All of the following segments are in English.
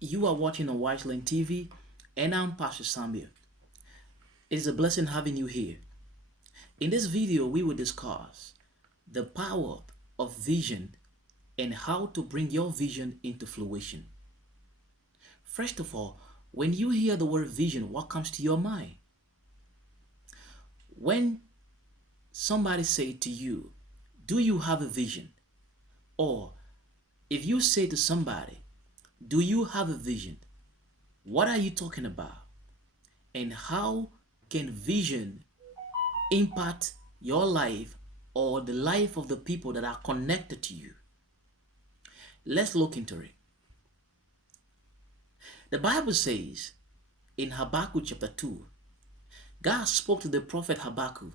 You are watching on Wiseland TV, and I'm Pastor Sambia. It is a blessing having you here. In this video, we will discuss the power of vision and how to bring your vision into fruition. First of all, when you hear the word vision, what comes to your mind? When somebody say to you, "Do you have a vision?" Or if you say to somebody, "Do you have a vision?" What are you talking about? And how can vision impact your life or the life of the people that are connected to you? Let's look into it. The Bible says in Habakkuk chapter 2, God spoke to the prophet Habakkuk.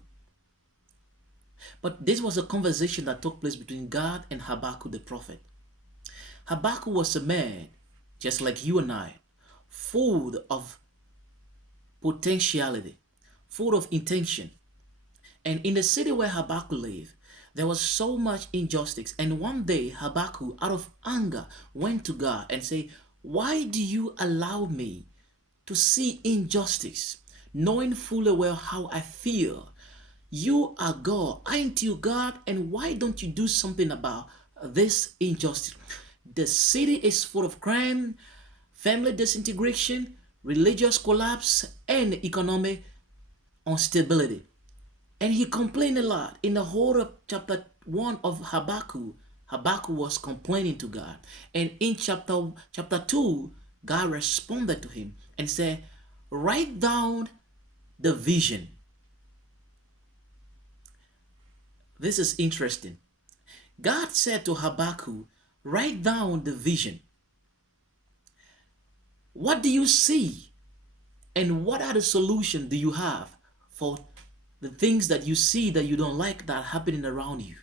But this was a conversation that took place between God and Habakkuk the prophet. Habakkuk was a man just like you and I, full of potentiality, full of intention. And in the city where Habakkuk lived, there was so much injustice. And one day, Habakkuk, out of anger, went to God and said, "Why do you allow me to see injustice, knowing fully well how I feel? You are God, aren't you God? And why don't you do something about this injustice? The city is full of crime, family disintegration, religious collapse, and economic instability." And he complained a lot. In the whole of chapter 1 of Habakkuk, Habakkuk was complaining to God. And in chapter 2, God responded to him and said, "Write down the vision." This is interesting. God said to Habakkuk, "Write down the vision." What do you see? And what are the solutions do you have for the things that you see that you don't like that are happening around you?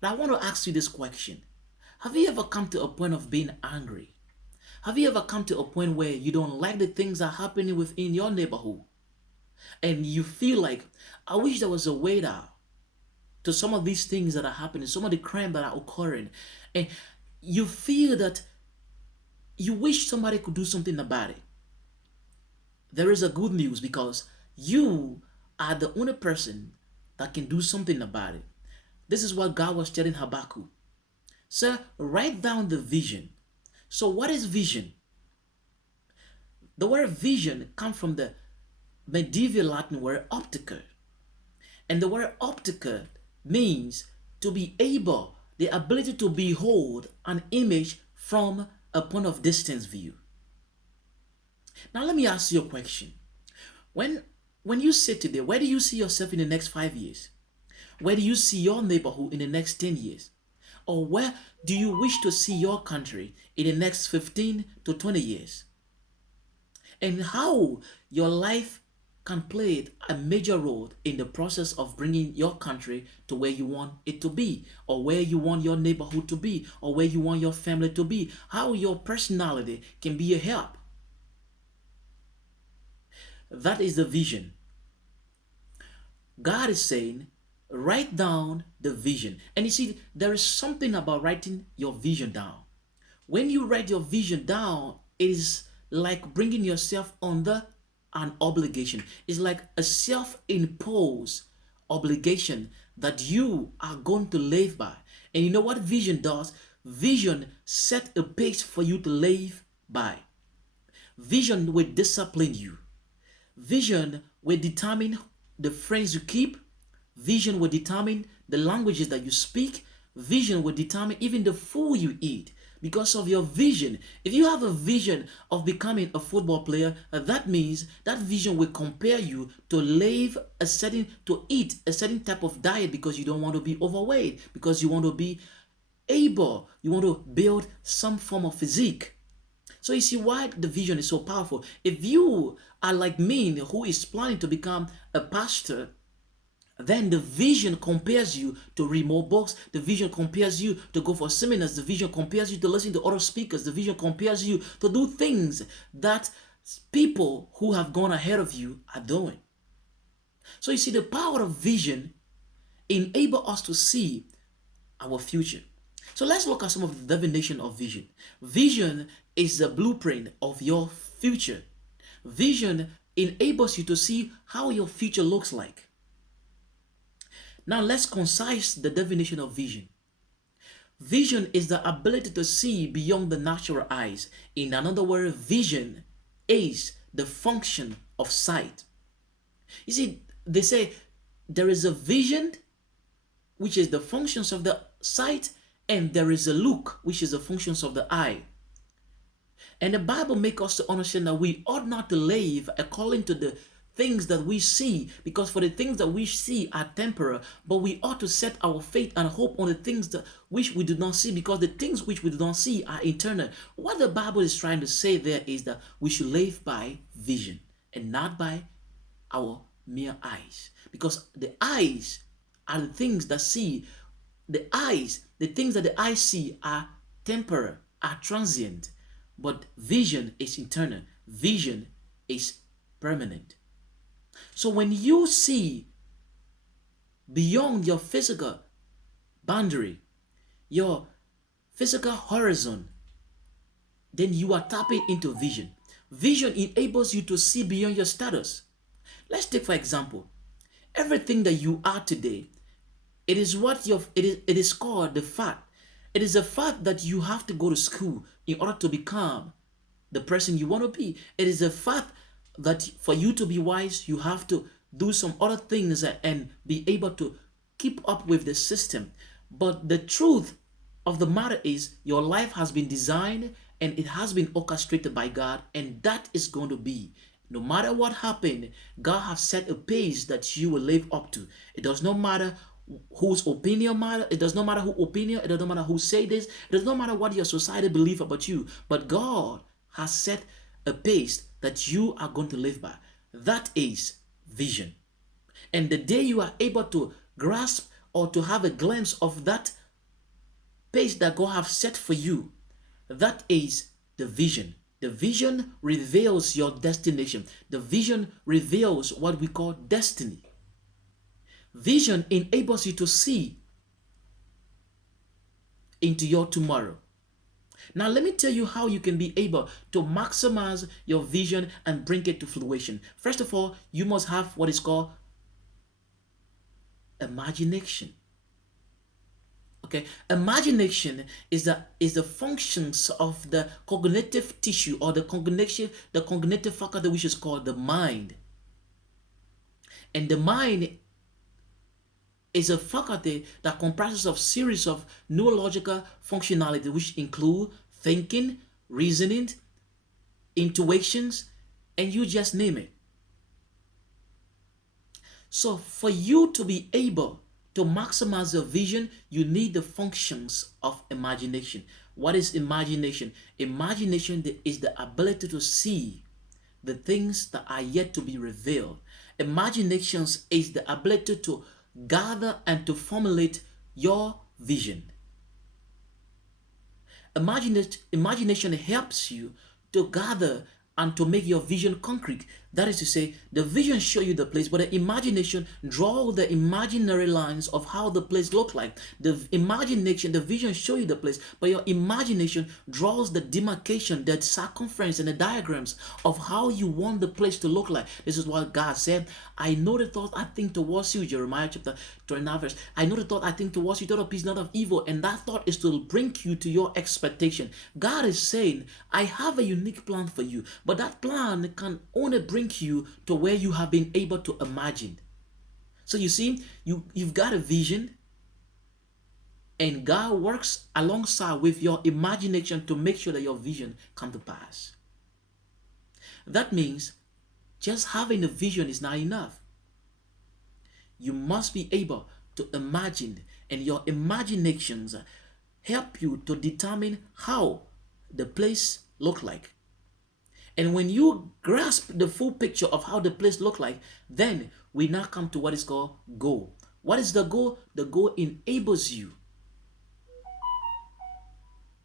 But I want to ask you this question. Have you ever come to a point of being angry? Have you ever come to a point where you don't like the things that are happening within your neighborhood? And you feel like, "I wish there was a way out to some of these things that are happening, some of the crime that are occurring." And you feel that you wish somebody could do something about it. There is a good news because you are the only person that can do something about it. This is what God was telling Habakkuk. Sir, write down the vision. So what is vision? The word vision comes from the medieval Latin word optica. And the word optica means to be able, the ability to behold an image from a point of distance view. Now let me ask you a question. When when you sit today, where do you see yourself in the next 5 years? Where do you see your neighborhood in the next 10 years? Or where do you wish to see your country in the next 15 to 20 years? And how your life can play a major role in the process of bringing your country to where you want it to be, or where you want your neighborhood to be, or where you want your family to be. How your personality can be a help. That is the vision. God is saying, write down the vision. And you see, there is something about writing your vision down. When you write your vision down, it is like bringing yourself under an obligation. It's like a self-imposed obligation that you are going to live by. And you know what vision does? Vision set a pace for you to live by. Vision will discipline you. Vision will determine the friends you keep. Vision will determine the languages that you speak. Vision will determine even the food you eat because of your vision. If you have a vision of becoming a football player, that means that vision will compare you to eat a certain type of diet because you don't want to be overweight, because you want to be able, you want to build some form of physique. So you see why the vision is so powerful. If you are like me, who is planning to become a pastor, then the vision compares you to read more books. The vision compares you to go for seminars. The vision compares you to listen to other speakers. The vision compares you to do things that people who have gone ahead of you are doing. So you see, the power of vision enable us to see our future. So let's look at some of the definition of vision. Vision is the blueprint of your future. Vision enables you to see how your future looks like. Now let's concise the definition of vision. Vision is the ability to see beyond the natural eyes. In another word, vision is the function of sight. You see, they say there is a vision, which is the functions of the sight, and there is a look, which is the functions of the eye. And the Bible makes us to understand that we ought not to live according to the things that we see, because for the things that we see are temporal, but we ought to set our faith and hope on the things that which we do not see, because the things which we do not see are eternal. What the Bible is trying to say there is that we should live by vision and not by our mere eyes, because the eyes are the things that see. The things that the eyes see are temporal, are transient, but vision is eternal. Vision is permanent. So when you see beyond your physical boundary, your physical horizon, then you are tapping into vision. Vision enables you to see beyond your status. Let's take for example, everything that you are today, it is called the fact. It is a fact that you have to go to school in order to become the person you want to be. It is a fact that for you to be wise, you have to do some other things and be able to keep up with the system. But the truth of the matter is your life has been designed and it has been orchestrated by God, and that is going to be, no matter what happened, God has set a pace that you will live up to. It does not matter whose opinion matter. It does not matter who opinion. It does not matter who say this. It does not matter what your society believe about you. But God has set a pace that you are going to live by. That is vision. And the day you are able to grasp or to have a glimpse of that pace that God has set for you, that is the vision. The vision reveals your destination. The vision reveals what we call destiny. Vision enables you to see into your tomorrow. Now, let me tell you how you can be able to maximize your vision and bring it to fruition. First of all, you must have what is called imagination. Okay, imagination is the functions of the cognitive tissue, or the cognitive faculty, which is called the mind. And the mind is a faculty that comprises of series of neurological functionality, which include thinking, reasoning, intuitions, and you just name it. So for you to be able to maximize your vision, you need the functions of imagination. What is imagination? Imagination is the ability to see the things that are yet to be revealed. Imagination is the ability to gather and to formulate your vision. Imagination helps you to gather and to make your vision concrete. That is to say, the vision show you the place, but the imagination draw the imaginary lines of how the place look like. The vision show you the place, but your imagination draws the demarcation, the circumference, and the diagrams of how you want the place to look like. This is what God said. I know the thoughts I think towards you, Jeremiah chapter 29 verse. I know the thought I think towards you, thought of peace, not of evil, and that thought is to bring you to your expectation. God is saying, I have a unique plan for you, but that plan can only bring you to where you have been able to imagine. So you see, you've got a vision, and God works alongside with your imagination to make sure that your vision come to pass. That means just having a vision is not enough. You must be able to imagine, and your imaginations help you to determine how the place look like. And when you grasp the full picture of how the place look like, then we now come to what is called goal. What is the goal? The goal enables you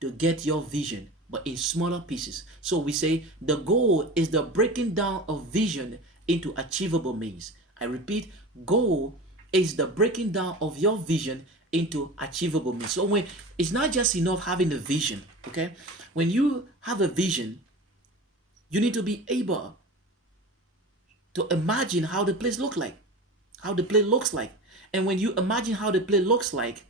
to get your vision, but in smaller pieces. So we say the goal is the breaking down of vision into achievable means. I repeat, goal is the breaking down of your vision into achievable means. So when it's not just enough having a vision, okay? When you have a vision, you need to be able to imagine how the place look like, how the place looks like. And when you imagine how the place looks like,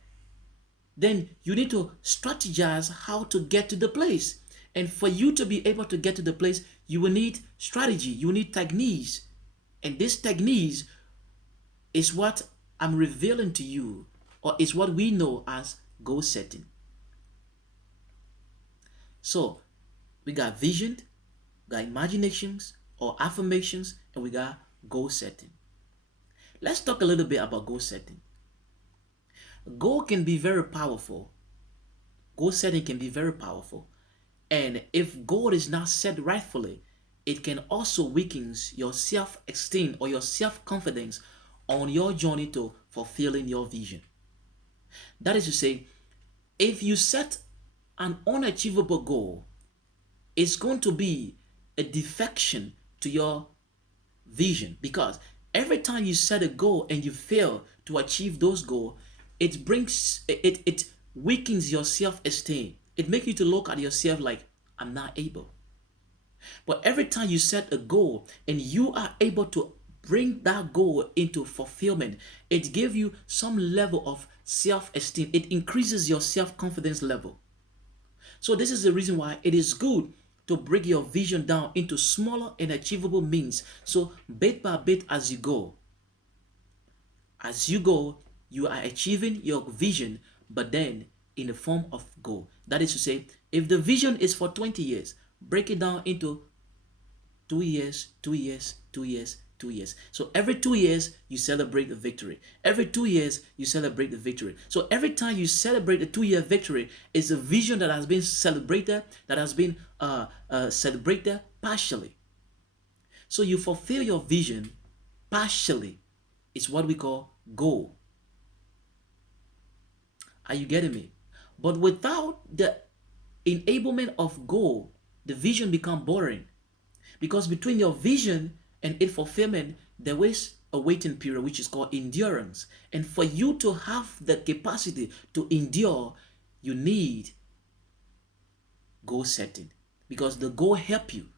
then you need to strategize how to get to the place. And for you to be able to get to the place, you will need strategy, you will need techniques. And these techniques is what I'm revealing to you, or is what we know as goal setting. So we got vision, we got imaginations or affirmations, and we got goal setting. Let's talk a little bit about goal setting. Goal can be very powerful. Goal setting can be very powerful. And if goal is not set rightfully, it can also weaken your self-esteem or your self-confidence on your journey to fulfilling your vision. That is to say, if you set an unachievable goal, it's going to be a defection to your vision, because every time you set a goal and you fail to achieve those goals, it weakens your self-esteem. It makes you to look at yourself like, I'm not able. But every time you set a goal and you are able to bring that goal into fulfillment, it gives you some level of self-esteem. It increases your self-confidence level. So this is the reason why it is good to break your vision down into smaller and achievable means. So bit by bit as you go, you are achieving your vision, but then in the form of goal. That is to say, if the vision is for 20 years, break it down into 2 years, 2 years, 2 years, 2 years. So every 2 years, you celebrate the victory. Every 2 years, you celebrate the victory. So every time you celebrate a 2 year victory, it's a vision that has been celebrated, that has been celebrated partially. So you fulfill your vision partially. It's what we call goal. Are you getting me? But without the enablement of goal, the vision become boring. Because between your vision and its fulfillment, there is a waiting period which is called endurance. And for you to have the capacity to endure, you need goal setting. Because the goal help you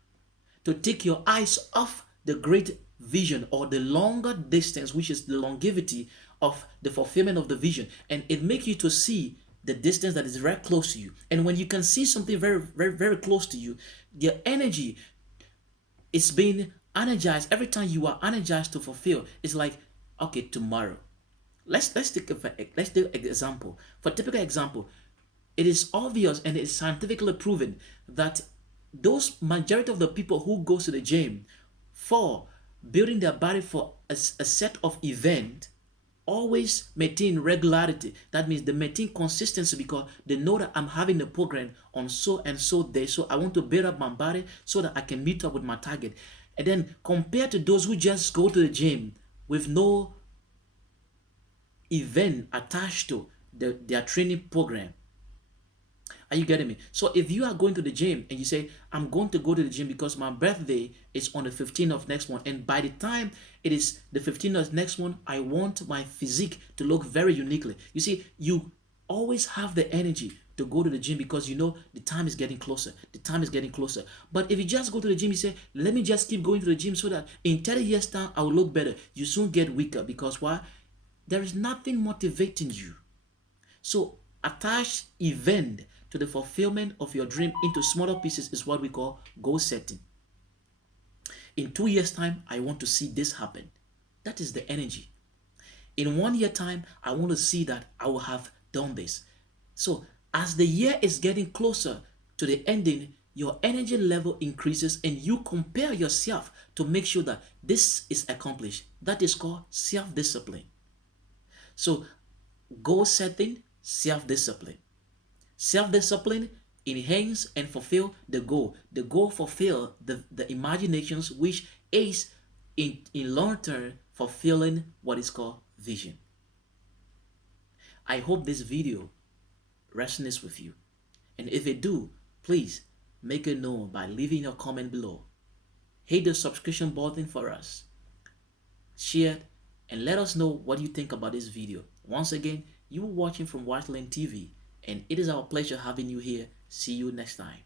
to take your eyes off the great vision or the longer distance, which is the longevity of the fulfillment of the vision, and it makes you to see the distance that is very close to you. And when you can see something very very very close to you, your energy is being energized. Every time you are energized to fulfill, it's like, okay, tomorrow, let's take an example. For typical example, it is obvious and it is scientifically proven that those majority of the people who goes to the gym for building their body for a set of event always maintain regularity. That means they maintain consistency because they know that I'm having a program on so and so day, so I want to build up my body so that I can meet up with my target. And then compared to those who just go to the gym with no event attached to their training program. Are you getting me? So if you are going to the gym and you say, I'm going to go to the gym because my birthday is on the 15th of next month, and by the time it is the 15th of next month, I want my physique to look very uniquely. You see, you always have the energy to go to the gym because you know the time is getting closer. The time is getting closer. But if you just go to the gym, you say, let me just keep going to the gym so that in 30 years' time, I will look better. You soon get weaker because why? There is nothing motivating you. So attach event to the fulfillment of your dream into smaller pieces is what we call goal setting. In 2 years' time, I want to see this happen. That is the energy. In 1 year time, I want to see that I will have done this. So as the year is getting closer to the ending, your energy level increases and you compare yourself to make sure that this is accomplished. That is called self-discipline. So goal setting, self-discipline. Self-discipline enhance and fulfill the goal. The goal fulfill the imaginations which aids in long term fulfilling what is called vision. I hope this video resonates with you. And if it do, please make it known by leaving your comment below. Hit the subscription button for us. Share it and let us know what you think about this video. Once again, You are watching from Watchland TV, and it is our pleasure having you here. See you next time.